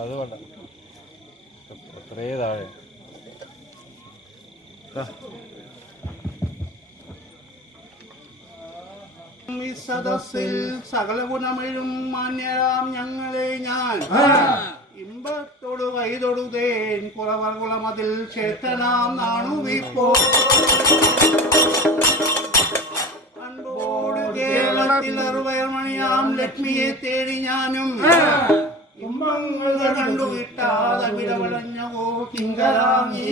അതുകൊണ്ട് അത്രേ താഴെ സദസ്സിൽ സകല ഗുണമിഴും മാന്യരാം ഞങ്ങളെ ഞാൻ ഇമ്പത്തോടു കൈതൊടുതേൻ കുളമതിൽ ക്ഷേത്രനാം നാണുവിപ്പോ അൻപോട് കേരളത്തിൽ അറുപയമണിയാം ലക്ഷ്മിയെ തേടി ഞാനും ഇമ്പങ്ങൾ കണ്ടുകിട്ടാതെ വിടവളഞ്ഞവോ കിങ്കരാമീ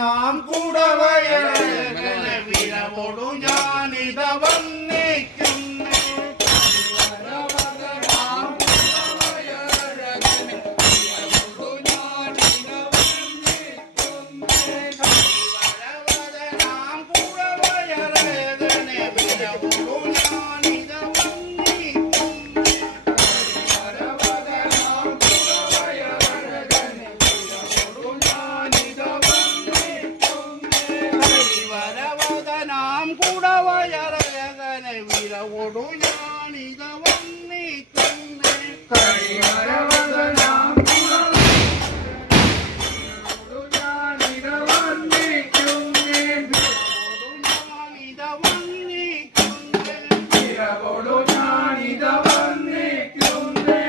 നാം കൂടവയോടു ഞാനിത വന്നേക്കുന്നു വീരവോടു ഞാനിത വന്നിക്കുന്നേ കഴിവരവദനാം ഞാനിത വന്നിക്കുന്നേ വീരവോടു ഞാനിത വന്നിക്കുന്നേ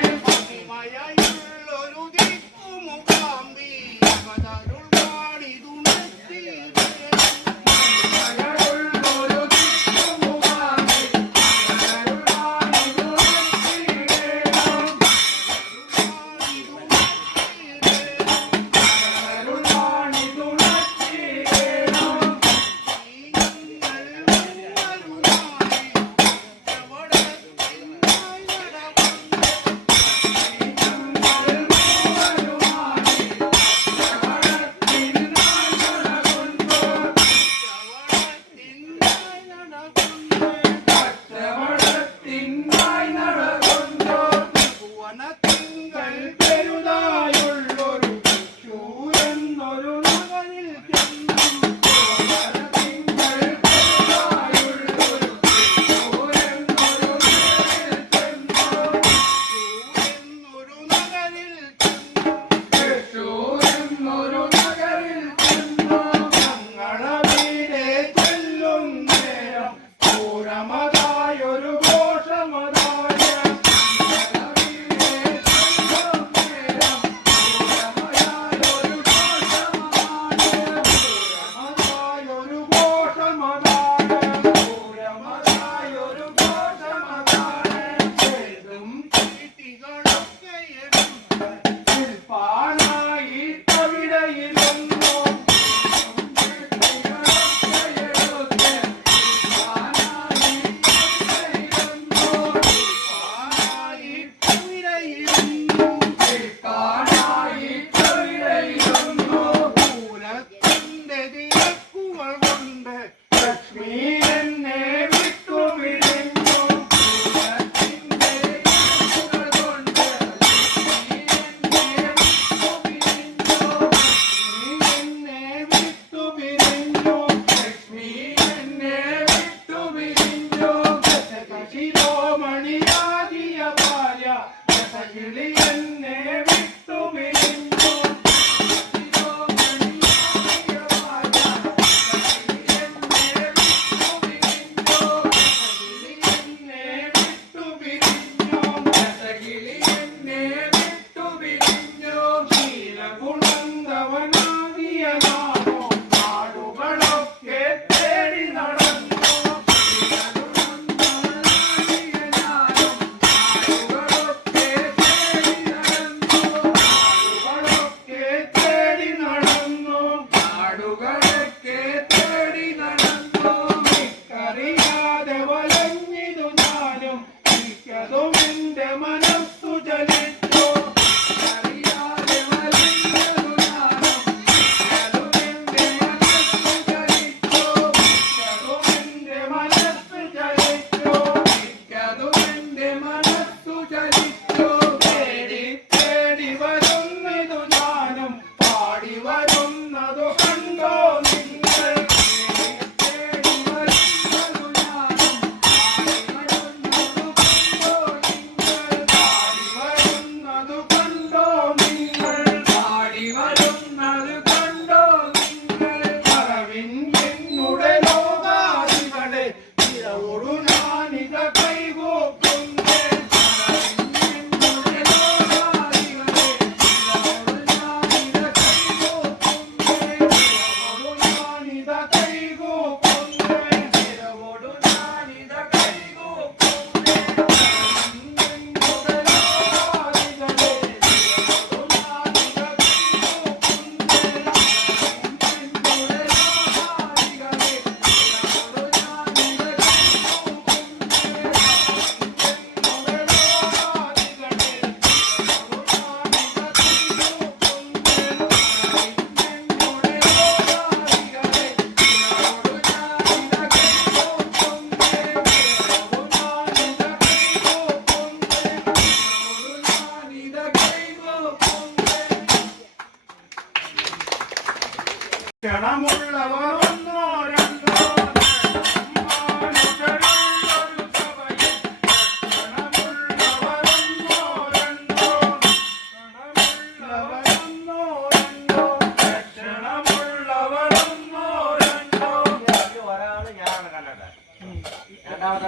മഹിമയുള്ളൊരു ദിക്കുമുഖാമ്പി കതരുൾ കാണിതു നെറ്റി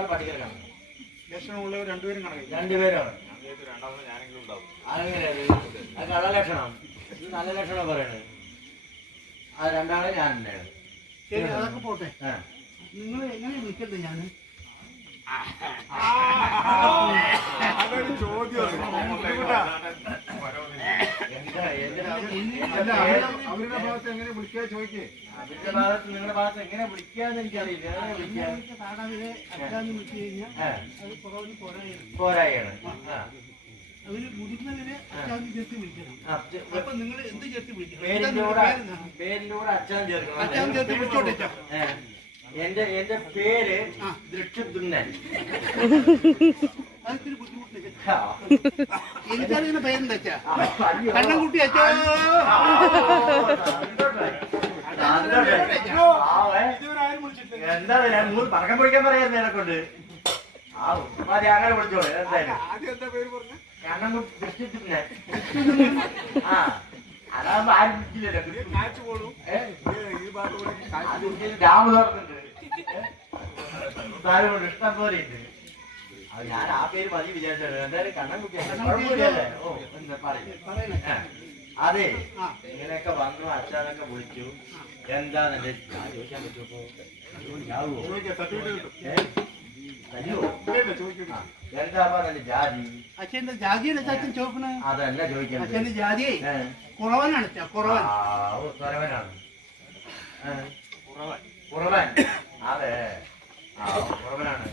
രണ്ടാൾ പഠിക്കണം. ലക്ഷണമുള്ളവർ രണ്ടുപേരും കണക്ക്. രണ്ടുപേരാണ്. അങ്ങനെ അത് കള്ള ലക്ഷണം. ഇത് നല്ല ലക്ഷണം പറയണത്. അത് രണ്ടാളെ ഞാൻ തന്നെയാണ്. ശരി, അതൊക്കെ പോട്ടെ. നിങ്ങൾ എങ്ങനെ വിളിക്കണ്ടേ ഞാൻ? അതൊരു ചോദ്യമാണ്. അവരുടെ ഭാഗത്ത് എങ്ങനെ വിളിക്കാ ചോദിക്കേ? അവരുടെ ഭാഗത്ത് നിങ്ങളുടെ ഭാഗത്ത് എങ്ങനെ വിളിക്കാന്ന് എനിക്കറിയില്ല. സാധാരണ അച്ഛാന്ന് വിളിച്ചു കഴിഞ്ഞാൽ അത് കുറവിന് പോരായാണ്. അവര് മുതിർന്നവരെ അച്ഛാന്ന് ചേർത്ത് വിളിക്കണം. അപ്പൊ നിങ്ങൾ എന്ത് ചേർത്ത് വിളിക്കണം? പേരിന്റെ കൂടെ അച്ഛൻ ചേർക്കണം. അച്ഛാന്ന് ചേർത്ത് വിളിച്ചോട്ടെ. എന്റെ പേര് ദൃക്ഷദ്യുമ്നൻ. അതൊരു ബുദ്ധിമുട്ടില്ല. എനിക്കറിയുന്ന പേരെന്താ അച്ഛാ? കണ്ണൻകുട്ടി അച്ഛാ. എന്താ ഞാൻ മൂന്ന് പടക്കം പൊഴിക്കാൻ പറയായിരുന്നു എന്നെ കൊണ്ട്. ആ ഉമ്മാരി അങ്ങനെ വിളിച്ചോളൂ. എന്തായാലും ആദ്യം എന്താ പേര് പറഞ്ഞു? കണ്ണൻകുട്ടി ദൃക്ഷദ്യുമ്നൻ. ആ അതാകുമ്പോ ആരും വിളിക്കില്ലല്ലോ. കാച്ചു പോളൂ. ഈ ഭാഗത്ത് കൂടെ അത് ഡാം തുറന്നുണ്ട്. ഇഷ്ടം പോലെ ഉണ്ട്. അത് ഞാൻ ആ പേര് മതി വിചാരിച്ചത്. എന്തായാലും കണ്ണൻകുട്ടിയല്ലേ. ഓ എന്താ പറയും. അതെ, ഇങ്ങനെയൊക്കെ വന്നു അച്ഛനൊക്കെ വിളിച്ചു. എന്താന്നെ ചോദിക്കാൻ പറ്റുമോ? എന്താ പറഞ്ഞ ജാതി? അച്ഛന്റെ ജാതിയുടെ അച്ഛൻ ചോദിക്കണേ. അതല്ല ചോദിക്കുന്നത്. അച്ഛന്റെ ജാതി കുറവനാണ് അച്ഛാ. കുറവൻ. കുറവനാണ്. കുറവൻ. അതെ, കുറവനാണ്.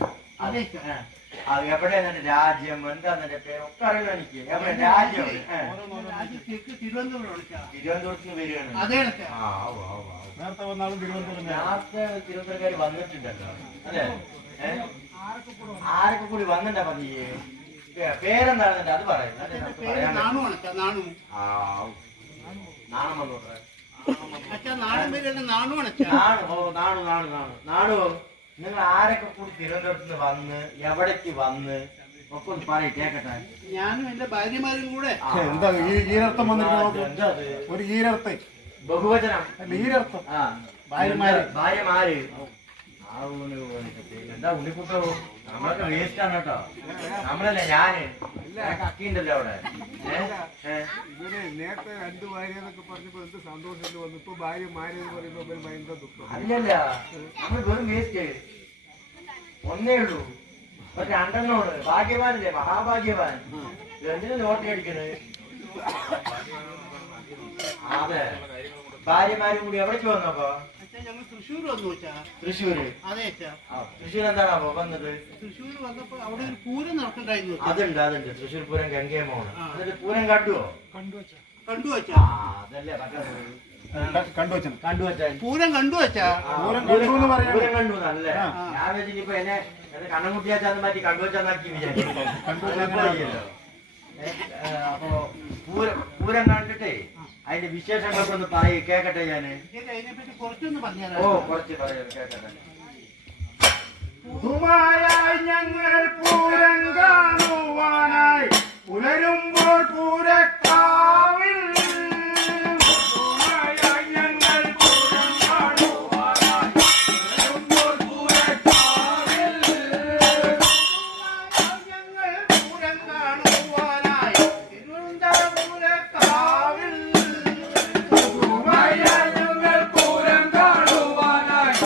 അതെ. അത് എവിടെയാ രാജ്യം? എന്താ പേര് ഒക്കെ അറിയണം എനിക്ക്. എവിടെ രാജ്യം? തിരുവനന്തപുരത്ത് വരികയാണ്. നേരത്തെ വന്നാലും തിരുവനന്തപുരം. നേരത്തെ തിരുവനന്തപുരക്കാർ വന്നിട്ടുണ്ടല്ലോ അല്ലേ? ആരൊക്കെ കൂടി വന്നിട്ടാ പതിയെ? പേരെന്താണ്? അത് പറയാം. നാണു അച്ഛാ. നാണു. നാണം വന്നോട്ടെ. അച്ഛാ നാടൻ പേര് നാണു അച്ഛാ. നാണു നിങ്ങൾ ആരൊക്കെ കൂടി തിരുവനന്തപുരത്ത് നിന്ന് വന്ന് എവിടേക്ക് വന്ന് ഒക്കെ ഒന്ന് പറയും കേക്കട്ടെ. ഞാനും എന്റെ ഭാര്യമാരും കൂടെ. എന്താ ഈരർത്ഥം വന്നിരിക്കുന്നു? എന്താ ഒരു ഈരർത്ഥം ബഹുവചനം. ഈരർത്ഥം ഭാര്യമാര്. എന്താ ഉണ്ണിക്കുട്ടോ? നമ്മളൊക്കെ വേസ്റ്റ് ആണ് കേട്ടോ. നമ്മളല്ലേ ഞാന് അക്കിണ്ടല്ലോ അവിടെ. ഇവര് നേരത്തെ രണ്ട് ഭാര്യ എന്നൊക്കെ പറഞ്ഞപ്പോ എന്ത് സന്തോഷം വന്നു. ഇപ്പൊ ഭാര്യ മാരെന്ന് പറയുമ്പോ ഭയങ്കര ദുഃഖം. അല്ലല്ല, നമ്മൾ വെറും വേസ്റ്റ്. ഒന്നേ ഉള്ളൂ. പക്ഷെ രണ്ടെണ്ണോട് ഭാഗ്യവാനല്ലേ, മഹാഭാഗ്യവാൻ. എന്തിനു ലോട്ടറി അടിക്കണത്? അതെ, ഭാര്യമാരും കൂടി എവിടേക്ക് വന്നപ്പോ? ഞങ്ങൾ തൃശ്ശൂർ വന്നു വെച്ചാ. തൃശ്ശൂര്? അതെ അച്ഛാ. തൃശ്ശൂർ എന്താണോ വന്നത്? തൃശ്ശൂർ വന്നപ്പോ അവിടെ ഒരു പൂരം നടക്കണ്ടായിരുന്നു. അതുണ്ട്. തൃശ്ശൂർ പൂരം ഗംഗേമോണ്. എന്നിട്ട് പൂരം കണ്ടുവോ? കണ്ടു വെച്ചാ. അതല്ലേ കണ്ടുവച്ചാൻ പൂരം കണ്ടു വെച്ചാ. പൂരം കണ്ടു നല്ലേ. ഞാൻ വെച്ചിപ്പോ എന്നെ കണ്ണൻകുട്ടിയാച്ചാന്ന് മാറ്റി കണ്ടുവച്ചാന്നാക്കി വിചാരിച്ചല്ലോ. അപ്പൊ പൂരം കണ്ടിട്ടേ അതിന്റെ വിശേഷങ്ങളൊക്കെ ഒന്ന് പറയും കേക്കട്ടെ. ഞാന് അതിനെപ്പറ്റി കുറച്ചൊന്ന് പറഞ്ഞു. കുറച്ച് പറയാം കേക്കട്ടെ. പുതുമയായി ഞങ്ങൾ പൂരം കാണുവാനായി പുലരുമ്പോൾ പൂരക്കാവിൽ. പുതുമയായി ഞങ്ങൾ പൂരം കാണുവാനായി പുലരുമ്പോൾ പൂരക്കാവിൽ. ഞങ്ങൾ പൂരം കാണുവാനായി തിരുവനന്തപുരക്കാവിൽ. പുതുമയായി ഞങ്ങൾ പൂരം കാണുവാനായി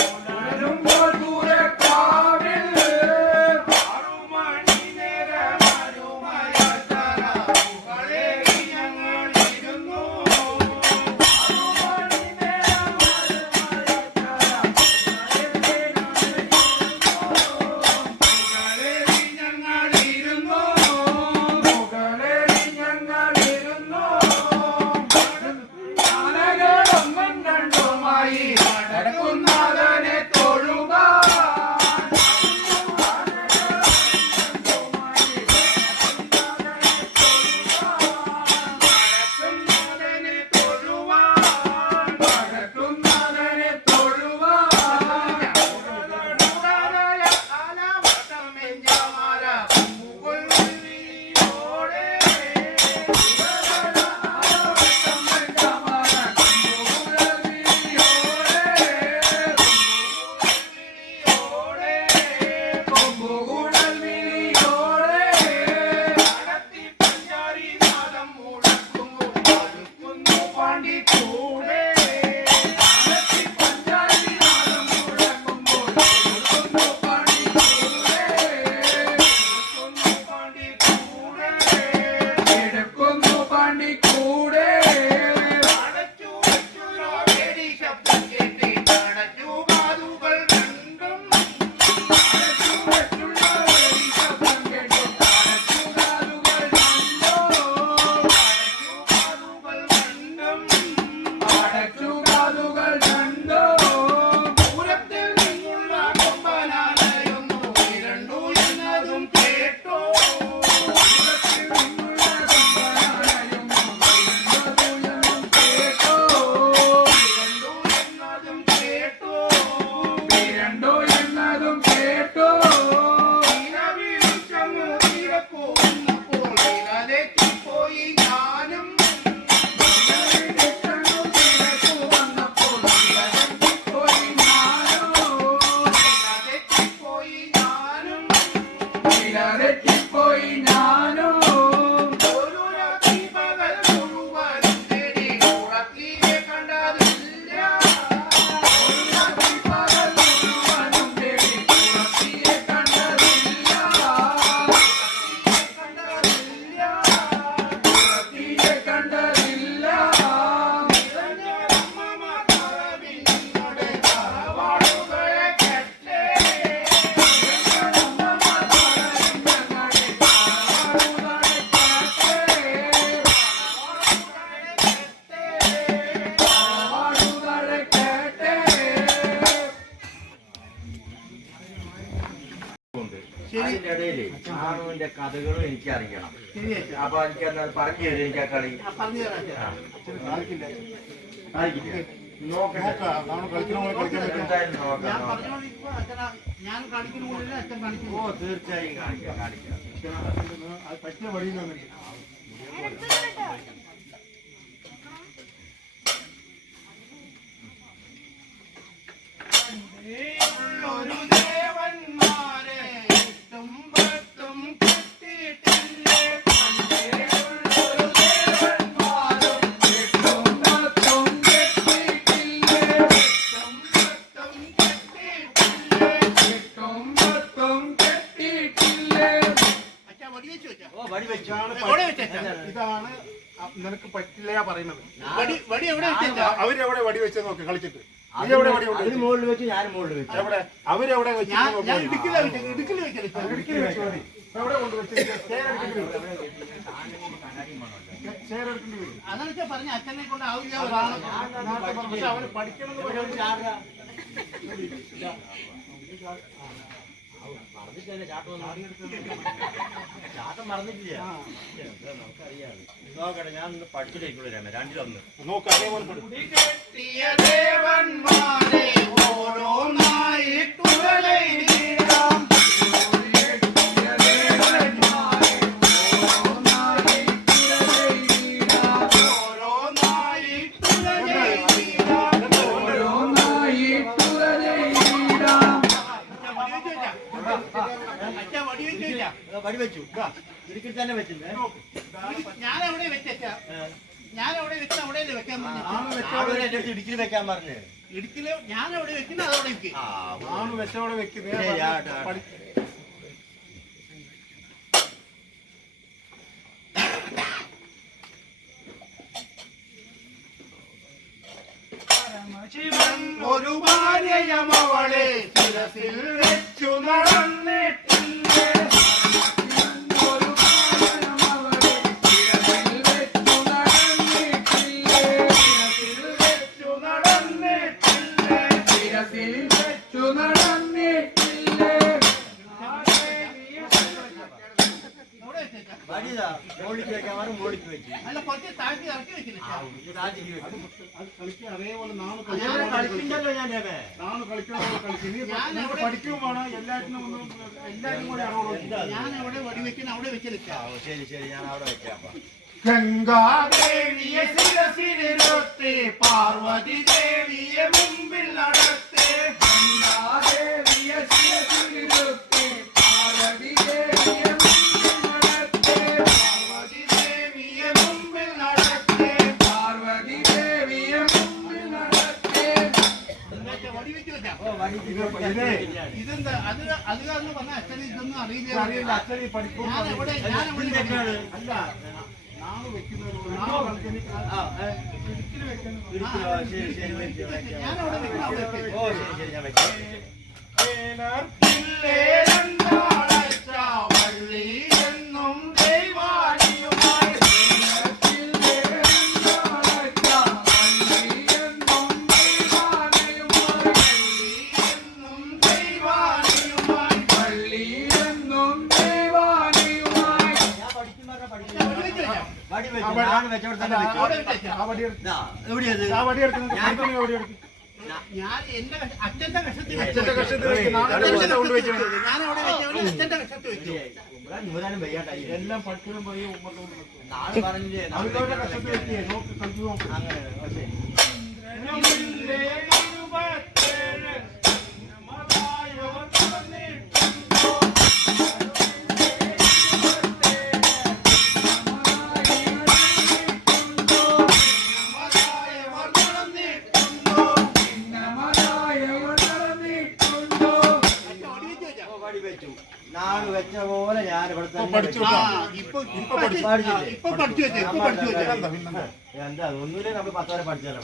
പുലരുമ്പോൾ പൂരക്കാവിൽ. ആറുമണി നേരം അരുമയായി ഞങ്ങളിരുന്നു. നടക്കുന്നതിനെ തൊഴുക. നടക്കുന്നതിനെ തൊഴുക. കൊമ്പുകൾ തെറ്റിപ്പോയി ഞാനോ ഒരു രാത്രി പകൽ മുഴുവനും തേടി ഉറക്കിയെ കണ്ടതില്ല. പകൽ മുഴുവനും തേടി ഉറക്കിയെ കണ്ടതില്ല. ഉറക്കിയെ കണ്ടതില്ല. അതിന്റെ ഇടയില് ആണുവിന്റെ കഥകളും എനിക്ക് അറിയണം. അപ്പൊ എനിക്ക് എന്നാൽ പറഞ്ഞു തരും. എനിക്ക് ആ കളി പറഞ്ഞു തരാം. കളിക്കില്ല. എന്തായാലും നോക്കാം. ഞാൻ പറഞ്ഞോണ്ടിരിക്കുമ്പോ അച്ഛനാ ഞാൻ കാണിക്കുന്ന പോലെ അച്ഛൻ കാണിക്കുന്നു. ഓ തീർച്ചയായും കാണിക്കാം കാണിക്കാം. പറ്റിയ വഴിയിലൊന്നും ഒരു ദേവന്മാരെ എട്ടും പത്തും കെട്ടിയിട്ടില്ലേ. ഒരു ദേവന്മാരും എട്ടും പത്തും കെട്ടിയിട്ടില്ലേ. എട്ടും പത്തും കെട്ടിയിട്ടില്ലേ. അച്ഛാ വടി വെച്ചു വെച്ചാ. ഓ വടി വെച്ചാണ് എവിടെ വെച്ചാ? ഇതാണ് നിനക്ക് പറ്റില്ല പറയുന്നത്. വടി എവിടെ വെച്ചാ? അവരെവിടെ വടി വെച്ചത് നോക്ക് കളിച്ചിട്ട്. നീ എവിടെ വടി കൊണ്ട് അതിന് മുകളിൽ വെച്ച് ഞാൻ മുകളിൽ വെച്ചു. എവിടെ അവരെവിടെ ഞാൻ ഇടുക്കില വെച്ചത്. ഇടുക്കിൽ വെച്ചത്. ഇടുക്കിൽ വെച്ച് മതി. എവിടെ കൊണ്ട് വെച്ചത്? അതാണ് വെച്ചാ പറഞ്ഞ അച്ഛനെ കൊണ്ട് ആവില്ല. പക്ഷെ അവന് പഠിക്കണം എന്ന് പറയുന്നത് ചാട്ടം മറന്നിട്ടില്ല. നോക്കട്ടെ ഞാൻ പഠിച്ചിട്ടേക്കുള്ളൂ രമേ. രണ്ടിലൊന്ന് നോക്ക് അതേപോലെ കെട്ടിയ ദേവന്മാരെ ഓരോന്നായിട്ടുടലയിടാം. വടി വെച്ചു. ഇടുക്കിൽ തന്നെ വെച്ചില്ലേ? ഞാൻ എവിടെ വെച്ചാ? ഞാൻ എവിടെ വെച്ച അവിടെ വെക്കാൻ ആളുകളെ ഇടുക്കിൽ വെക്കാൻ പറഞ്ഞു. ഇടുക്കില് ഞാൻ എവിടെ വെക്കുന്നത് അതവിടെ വെക്കും. ആണ് വെച്ചവിടെ വെക്കുന്നത്. ഒരു ഭാര്യയമവളെ ശിരസിൽ വെച്ചു നടന്നിട്ടില്ലേ. ഒരു ഭാര്യയമവളെ ശിരസിൽ വെച്ചു നടന്നിട്ടില്ലേ. ശിരസിൽ വെച്ചു നടന്നിട്ടില്ലേ. എവിടെ വെച്ചാ? വടിതാ മോളിക്ക് വെക്കാൻ പറഞ്ഞു. മോളിക്ക് വെച്ചു. അല്ല കുറച്ച് താഴ്ത്തി ഇറക്കി വെക്കില്ല. താഴ്ത്തിക്ക് വെച്ചു. അത് കളിക്കുക അതേപോലെ നാളെ കളിപ്പിണ്ടല്ലോ ഞാൻ രമേ. നാളെ കളിക്കണം പഠിക്കുകയും വേണം. എല്ലാറ്റിനും എല്ലാറ്റിനും കൂടെ അറിവുള്ളൂ. ഞാൻ എവിടെ വടി വെക്കുന്ന അവിടെ വെച്ചിരിക്കാം. ശരി ശരി ഞാൻ അവിടെ വെക്കാം. ഗംഗാദേവിയെ ശിരസിലിരുത്തി പാർവതി ദേവിയെ മുമ്പിൽ നടത്തി. ഗംഗാദേവിയെ ശിരസിലിരുത്തി പാർവതി ദേവിയെ മുമ്പിൽ നടത്തി. പാർവതി ദേവിയെ മുമ്പിൽ നടത്തി. പാർവതി ദേവിയെ മുമ്പിൽ നടത്തി. എന്നിട്ട് വടി വെച്ച് വെച്ചാ. ഓ വടിക്ക് ഇതെന്താ അത് അത് എന്ന് പറഞ്ഞ അച്ഛന് ഇതൊന്നും അറിയില്ല. അറിയില്ല അച്ഛനെ പഠിക്കും. ഞാൻ എവിടെ വെക്കാണ്. അല്ല നാളെ വെക്കുന്നത് ശരി ശരി വെച്ചു വെക്കാം. ഞാൻ എവിടെ വെക്കണം അവിടെ വെക്കും. ഓ ശരി ശരി ഞാൻ വെക്കാം. വള്ളി എന്നും ദൈവാടിയുമായി വടി വെച്ചു. ഞാൻ വെച്ചവിടെ തന്നെ വെച്ചു. എവിടെയത്? ഞാൻ എന്റെ അച്ഛന്റെ കഷത്തിൽ അച്ഛന്റെ കഷത്തിൽ വെച്ച് നാളെ കൊണ്ടുവച്ചിട്ടുണ്ട്. ഞാൻ അവിടെ വെച്ചവിടെ അച്ഛന്റെ കഷത്തിൽ വെച്ചു. നൂരാനും വയ്യാണ്ടായി. എല്ലാം പഠിക്കണം പോയി നാളെ പറഞ്ഞില്ലേ അവരുടെ കഷത്തിൽ വെച്ചേ നോക്ക് കളിക്കുമോ അങ്ങനെ ശരി. ഇതുപോലെ ഞാൻ ഇവിടെ തന്നെ പഠിച്ചു വെച്ചേ. എന്താ ഒന്നുമില്ലേ നമ്മൾ 10 വരെ പഠിച്ചാലോ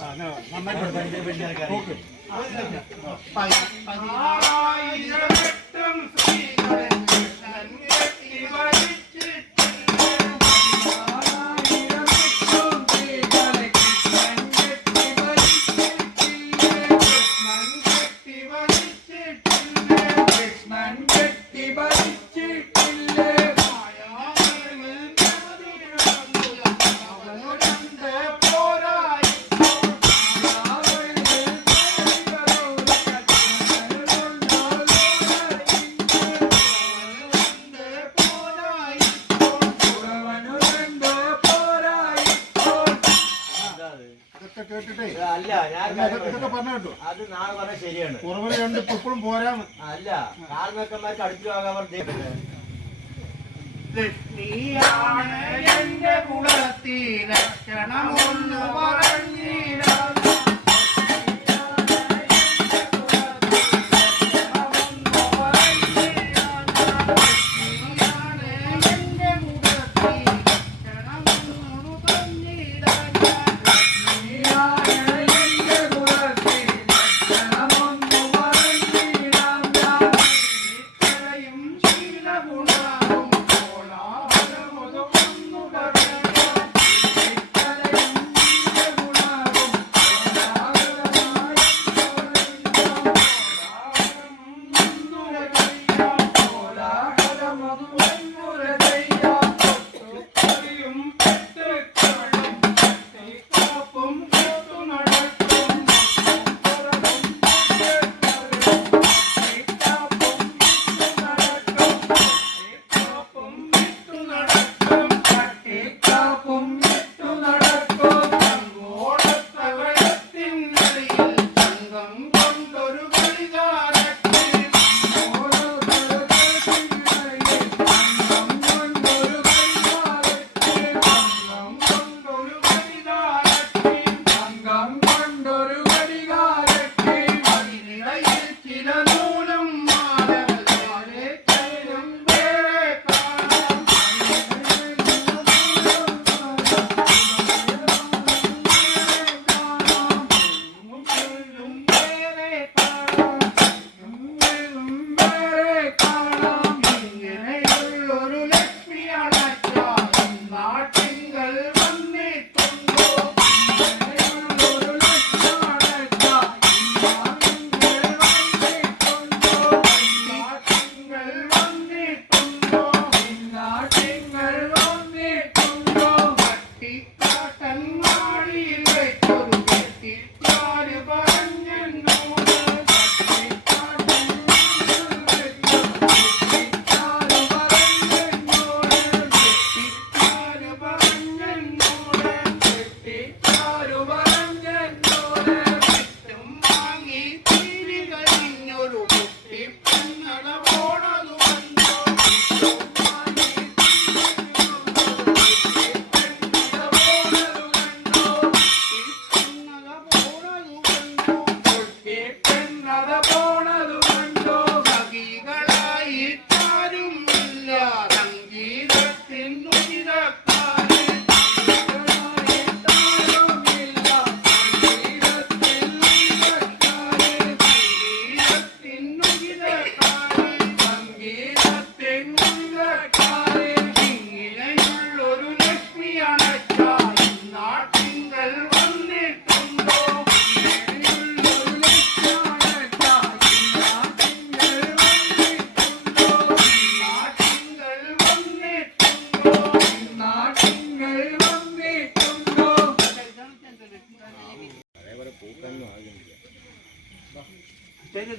ആയിരമെട്ടും സ്ത്രീകളെ കൃഷ്ണൻ കെട്ടി വലിച്ചിട്ടില്ലേ ആയിരമെട്ടും സ്ത്രീകളെ കൃഷ്ണൻ കെട്ടി വലിച്ചിട്ടില്ലേ കൃഷ്ണൻ കെട്ടി വലിച്ചിട്ടില്ലേ മായാവിൽ അവനുണ്ട് പോരായിപ്പോൾ കേട്ടിട്ടേ അല്ല ഞാൻ ഇതൊക്കെ പറഞ്ഞു കേട്ടോ. അത് നാളെ പറഞ്ഞാൽ ശരിയാണ് കുറവില് രണ്ട് ഇപ്പോഴും പോരാന്ന്. അല്ല കാർന്നക്കന്മാർക്ക് അടുപ്പിൽ വാങ്ങാൻ പറഞ്ഞേ ലക്ഷ്മിയാണ് എന്റെ കുലത്തിൽ ലക്ഷണമൊന്ന് പറഞ്ഞിടാം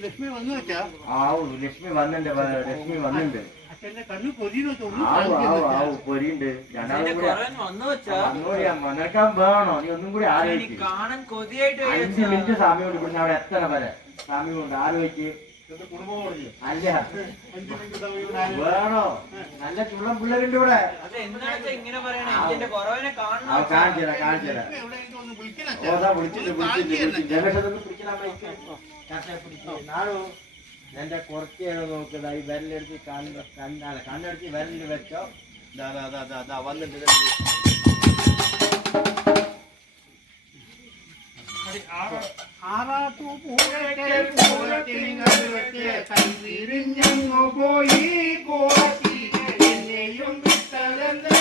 ലക്ഷ്മി വന്നു വെച്ചാ ലക്ഷ്മി വന്നിട്ടുണ്ട് ലക്ഷ്മി വന്നിട്ടുണ്ട് അച്ഛന്റെ കണ്ണ് പൊരിയെന്ന് പൊരിയുണ്ട് രണ്ടാളും കൂടി നിനക്കാൻ വേണോ നീ ഒന്നും കൂടി ആലോചിക്കും 5 മിനിറ്റ് സമയമുണ്ട് ഇവിടുന്ന് അവിടെ എത്തണ വരെ സമയമുണ്ട് ആലോചിക്ക് അല്ല വേണോ നല്ല ചുള്ളം പിള്ളേരുണ്ട് ഇവിടെ കാണിച്ചതാ വിളിച്ചിട്ട് ജലക്ഷതൊന്ന് പിടിക്കണം നാളോ എന്റെ കുറച്ച് നേരം നോക്കുക ഈ വിരലെടുത്ത് കണ്ണടച്ച് വിരലിൽ വെച്ചോ വന്നിട്ട് വിരിഞ്ഞു പോയി കോത്തി എന്നെയും വിട്ടതെന്ന്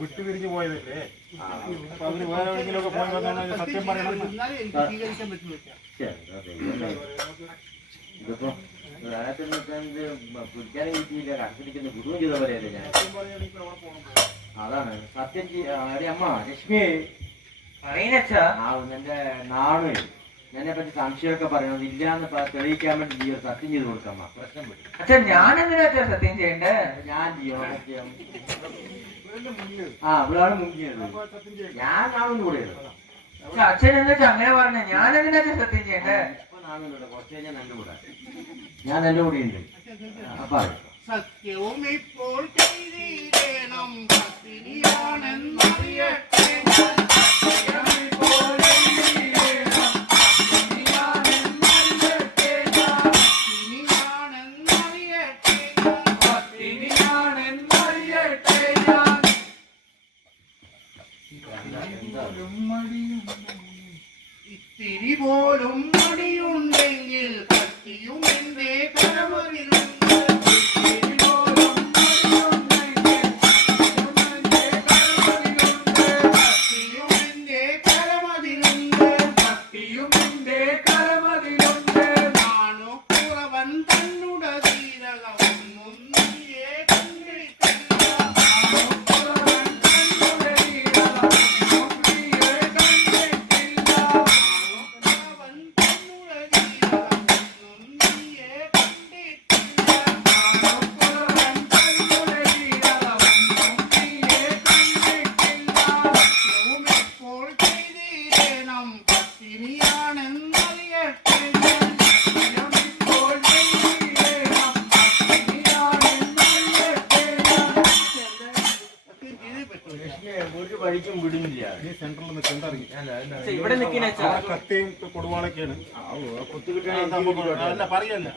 വിട്ടുപിരിഞ്ഞു പോയതല്ലേ അപ്പൊ അവര് വേറെ എവിടെയെങ്കിലും ഒക്കെ പോയി വന്നാണ് സത്യം പറയുന്നത്. സ്വീകരിക്കാൻ പറ്റുള്ളൂ. ഇതിപ്പോ കുടിക്കാനും കിട്ടിയില്ല, കടത്തിരിക്കുന്ന ഗുരുവും ചെയ്ത പോലെയല്ലേ ഞാൻ. അതാണ് സത്യം. എടി അമ്മ ലക്ഷ്മി ആ എന്റെ നാണു എന്നെ പറ്റി സംശയമൊക്കെ പറയണത് ഇല്ലാന്ന് തെളിയിക്കാൻ വേണ്ടി നീ ഒരു സത്യം ചെയ്ത് കൊടുക്കമ്മ. പ്രശ്നം പറ്റും. അച്ഛാ ഞാൻ എന്തിനാ സത്യം ചെയ്യണ്ടേ? ഞാൻ ചെയ്യണം സത്യം. ആ ഇവിടാണ് മുങ്ങിയത്. ഞാൻ നാണുവിന്റെ കൂടെ അച്ഛൻ എന്താ അങ്ങനെ പറഞ്ഞ? ഞാൻ എന്തിനാ സത്യം ചെയ്യണ്ടേ? ഇപ്പൊ നാണുവിന്റെ കുറച്ച് കഴിഞ്ഞാൽ എന്റെ കൂടെ ഞാൻ എന്റെ കൂടെ ഉണ്ട്. അപ്പൊ സത്യവും ഇപ്പോൾ ചെയ്തിടണം പത്തിനിയാണെന്നറിയട്ടെ ഞാൻ. ഇത്തിരി പോലും മടിയുണ്ടെങ്കിൽ കത്തിയും എന്റെ കരമതിലുണ്ട്. ഇത്തിരി പോലും മടിയുണ്ടെങ്കിൽ കത്തിയും എന്റെ കരമതിലുണ്ട്. കത്തിയും എന്റെ കരമതിലുണ്ട്. നാണു കുറവൻ തന്നുട തീരകമൊന്നും നീയെ കണ്ടിട്ടില്ല. നാണു കുറവൻ തന്നുട തീരകമൊന്നും നീയെ കണ്ടിട്ടില്ല. നാണു കുറവൻ തന്നുട തീരകമൊന്നും നീയെ കണ്ടിട്ടില്ല. നാണു കുറവൻ തന്നുട തീരകമൊന്നും നീയെ കണ്ടിട്ടില്ല. സത്യവും ഇപ്പോൾ ചെയ്തിടണം പത്തിനിയാണെന്നറിയട്ടെ ഞാൻ. സത്യം ഇപ്പോൾ ചെയ്തിടണം പത്തിനിയാണെന്നറിയട്ടെ ഞാൻ. സത്യം ചെയ്തേ പറ്റൂ. ഒരു വഴിക്കും വിടുന്നില്ല. ഈ സെന്ററിൽ നിൽക്കേണ്ട അറിയും. ഇവിടെ നിൽക്കുന്ന കത്തയും കൊടുവാളൊക്കെയാണ്. അല്ല പറയല്ല,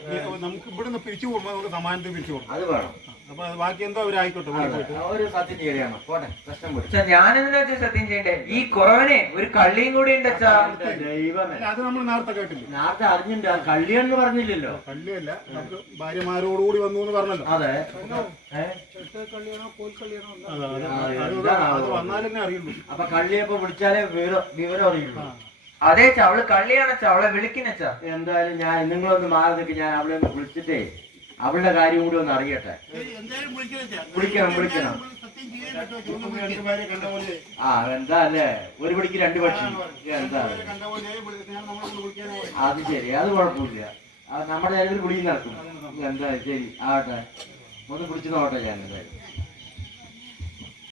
നമുക്ക് ഇവിടുന്ന് പിരിച്ചു പോകുമ്പോൾ നമുക്ക് സമാനത്തിൽ പിരിച്ചു കൊടുക്കും. അത് വേണം. അപ്പൊ ബാക്കി എന്തോ അവരായിക്കോട്ടെ. ഒരു സത്യം ചെയ്യണം. പോട്ടെ, പ്രശ്നം വിടും. ഞാൻ എന്തിനാ സത്യം ചെയ്യണ്ടേ? ഈ കുറവനെ ഒരു കള്ളിയും കൂടി ഉണ്ട് അച്ഛാ. ദൈവമേ, അല്ല, അത് നമ്മൾ നേരത്തെ കേട്ടില്ല. നേരത്തെ അറിഞ്ഞിട്ടുണ്ട്. അത് കള്ളിയെന്ന് പറഞ്ഞില്ലല്ലോ. കള്ളിയല്ല, നമുക്ക് ഭാര്യമാരോടുകൂടി വന്നു എന്ന് പറഞ്ഞല്ലോ. അതെ. അത് വന്നാലെന്നെ അറിയുള്ളൂ. അപ്പൊ കള്ളിയപ്പോ വിളിച്ചാലേ വിവരം അറിയുള്ളൂ. അതെ അച്ഛാ, അവള് കള്ളിയാണച്ചാ, അവളെ വിളിക്കുന്നച്ചാ. എന്തായാലും ഞാൻ നിങ്ങളൊന്ന് മാറി നിൽക്ക്. ഞാൻ അവളെ ഒന്ന് വിളിച്ചിട്ടേ അവളുടെ കാര്യം കൂടി ഒന്ന് അറിയട്ടെ. എന്തായാലും വിളിക്കണം. സത്യം ചെയ്തേ പറ്റൂ. രണ്ടുപേരെ കണ്ട പോലെ ആ എന്താ അല്ലേ, ഒരു പിടിക്ക് രണ്ട് പക്ഷി. എന്താ കണ്ട പോലെ ഞാൻ നമ്മളെ വിളിക്കാനോ. അത് ശരി, അത് കുഴപ്പമില്ല. അത് നമ്മുടെ കാര്യത്തിൽ വിളിയും നടക്കും. എന്താ ശരി ആവട്ടെ, ഒന്ന് പിടിച്ചു നോക്കട്ടെ ഞാൻ എന്തായാലും.